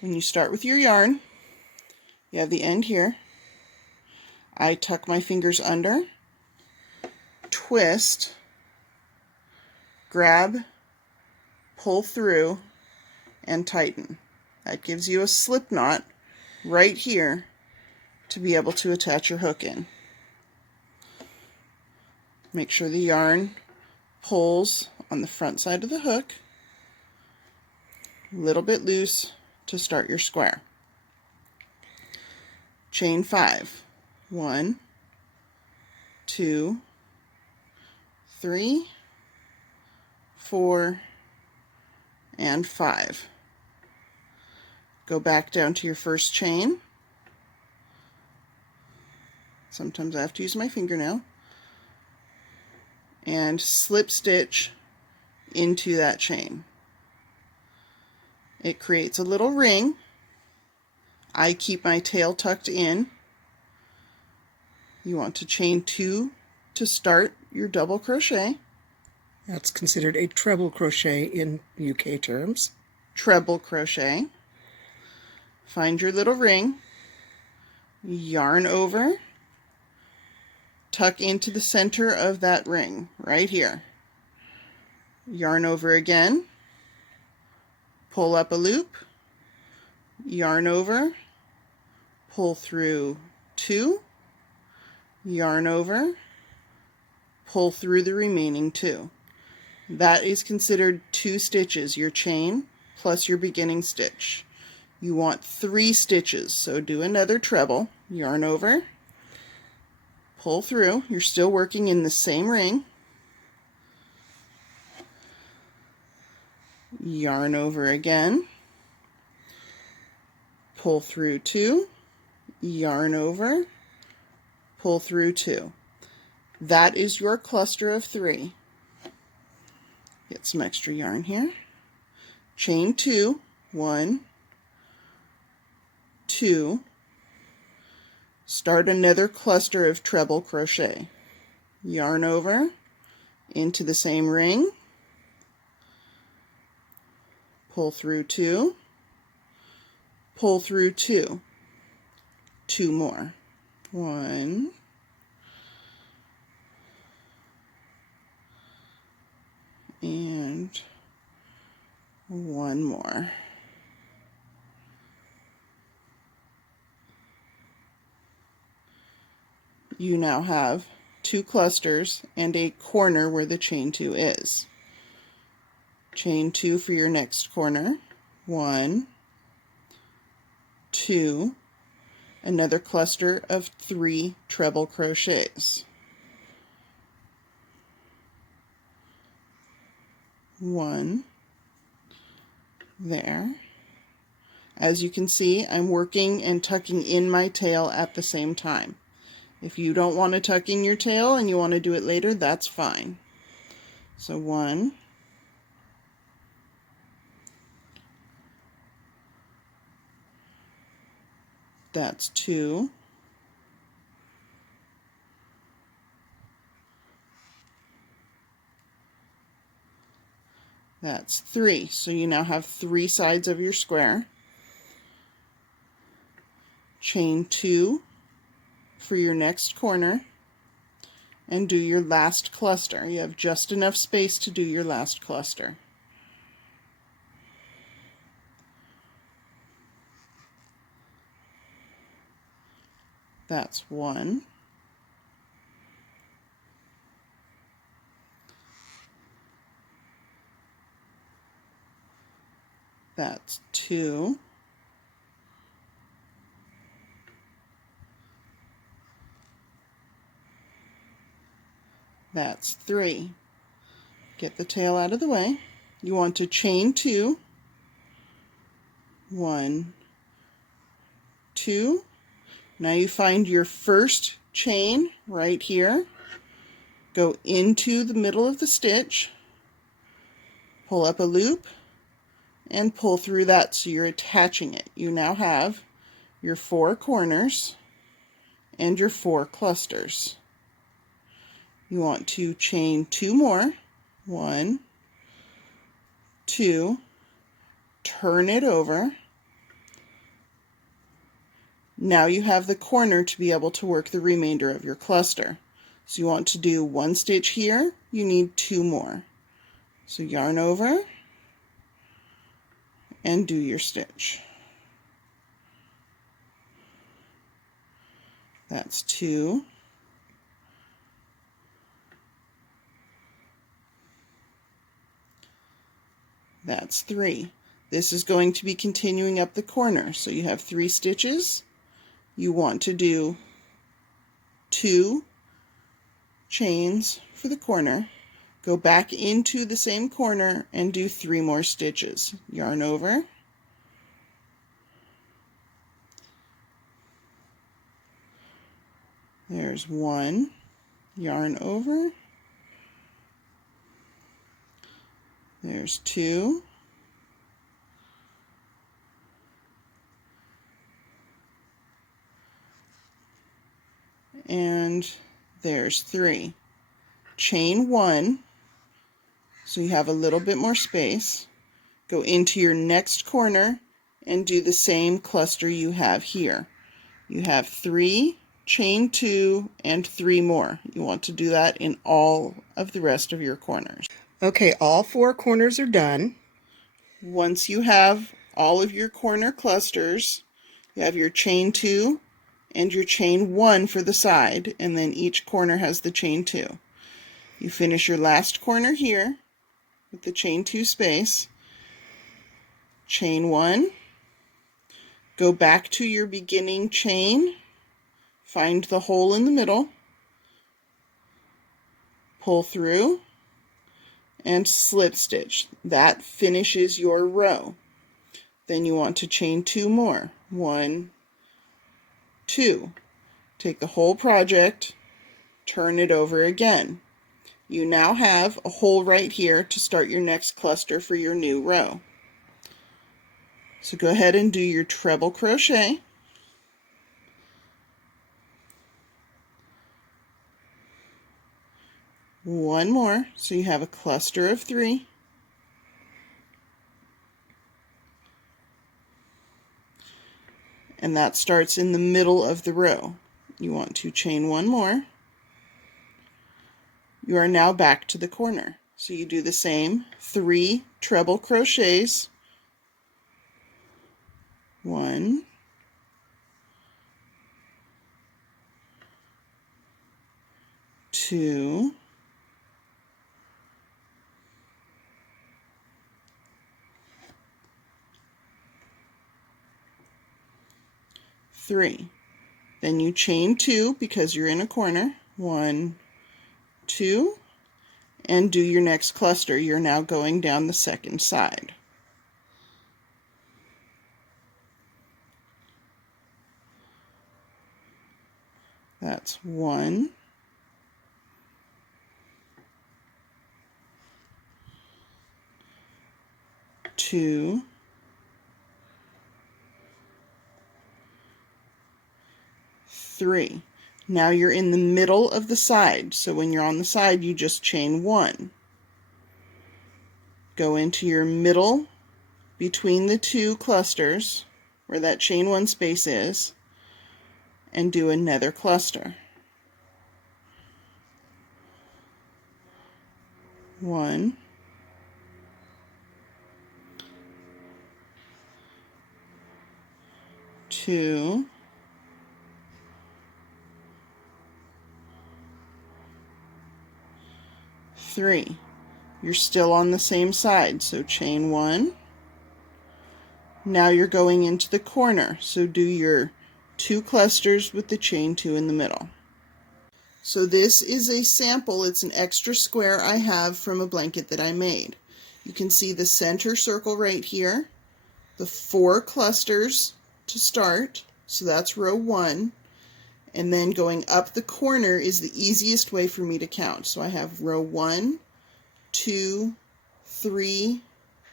When you start with your yarn, you have the end here. I tuck my fingers under, twist, grab, pull through, and tighten. That gives you a slip knot right here to be able to attach your hook in. Make sure the yarn pulls on the front side of the hook, a little bit loose to start your square. Chain 5. 1, 2, 3, 4, and 5. Go back down to your first chain. Sometimes I have to use my fingernail. And slip stitch into that chain. It creates a little ring. I keep my tail tucked in. You want to chain 2 to start your double crochet. That's considered a treble crochet in UK terms. Treble crochet. Find your little ring, yarn over, tuck into the center of that ring right here. Yarn over again, pull up a loop, yarn over, pull through 2, yarn over, pull through the remaining 2. That is considered 2 stitches, your chain plus your beginning stitch. You want 3 stitches, so do another treble, yarn over, pull through. You're still working in the same ring, yarn over again, pull through 2, yarn over, pull through 2. That is your cluster of 3. Get some extra yarn here. Chain 2, 1, 2. Start another cluster of treble crochet. Yarn over into the same ring, pull through 2, pull through 2. 2 more. 1, and 1 more. You now have 2 clusters and a corner where the chain 2 is. Chain 2 for your next corner. 1, 2, another cluster of 3 treble crochets. 1 there. As you can see, I'm working and tucking in my tail at the same time. If you don't want to tuck in your tail and you want to do it later, that's fine. So 1, that's 2, that's 3. So you now have 3 sides of your square. Chain 2 for your next corner and do your last cluster. You have just enough space to do your last cluster. That's 1. That's 2. That's 3. Get the tail out of the way. You want to chain 2. 1, 2. Now you find your first chain right here. Go into the middle of the stitch, pull up a loop, and pull through that so you're attaching it. You now have your 4 corners and your 4 clusters. You want to chain 2 more. 1, 2, turn it over, Now you have the corner to be able to work the remainder of your cluster. So you want to do 1 stitch here, you need 2 more. So yarn over and do your stitch. That's 2. That's 3. This is going to be continuing up the corner. So you have 3 stitches. You want to do 2 chains for the corner. Go back into the same corner and do 3 more stitches. Yarn over. There's 1. Yarn over. There's 2. And there's 3. Chain 1, so you have a little bit more space. Go into your next corner and do the same cluster you have here. You have 3, chain 2, and 3 more. You want to do that in all of the rest of your corners. Okay, all 4 corners are done. Once you have all of your corner clusters, you have your chain 2 and your chain 1 for the side, and then each corner has the chain 2. You finish your last corner here with the chain 2 space, chain 1, go back to your beginning chain, find the hole in the middle, pull through, and slip stitch. That finishes your row. Then you want to chain 2 more. 1, 2. Take the whole project, turn it over again. You now have a hole right here to start your next cluster for your new row. So go ahead and do your treble crochet. One more, so you have a cluster of 3. And that starts in the middle of the row. You want to chain 1 more. You are now back to the corner. So you do the same 3 treble crochets. 1, 2, 3. Then you chain 2 because you're in a corner. 1, 2, and do your next cluster. You're now going down the second side. That's 1, 2, 3. Now you're in the middle of the side, so when you're on the side you just chain 1. Go into your middle between the 2 clusters where that chain 1 space is and do another cluster. 1, 2, 3. You're still on the same side, so chain 1. Now you're going into the corner, so do your 2 clusters with the chain 2 in the middle. So this is a sample, it's an extra square I have from a blanket that I made. You can see the center circle right here, the 4 clusters to start, so that's row 1, and then going up the corner is the easiest way for me to count. So I have row 1, 2, 3,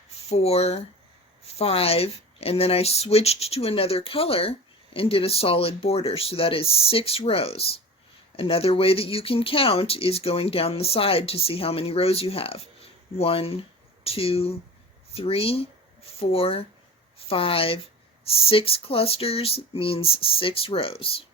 4, 5, and then I switched to another color and did a solid border, so that is 6 rows. Another way that you can count is going down the side to see how many rows you have. 1, 2, 3, 4, 5, 6 clusters means 6 rows.